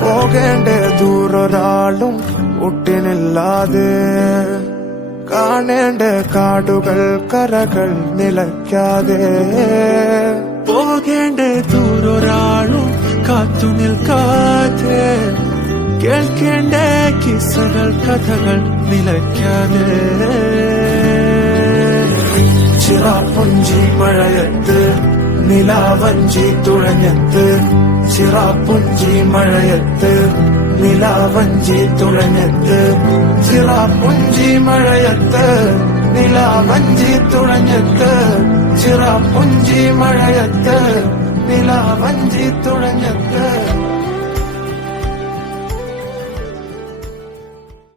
പോകേണ്ട ദൂരൊരാളും ഒട്ടിനില്ലാതെ കാണേണ്ട കാടുകൾ കരകൾ നിലയ്ക്കാതെ പോകേണ്ട ദൂരൊരാളും കാത്തു നിൽക്കാതെ കേൾക്കേണ്ട കിസ്സകൾ കഥകൾ നിലയ്ക്കാതെ ചിറാപ്പുഞ്ചി മഴയത്ത് നിലാവഞ്ചി തുഴഞ്ഞത്ത് ചിറാപ്പുഞ്ചി മഴയത്ത് നിലാവഞ്ചി തുഴഞ്ഞത്ത് ചിറാപ്പുഞ്ചി മഴയത്ത് നിലാവഞ്ചി തുഴഞ്ഞത്ത് ചിറാപ്പുഞ്ചി മഴയത്ത് നിലാവഞ്ചി തുഴഞ്ഞത്ത്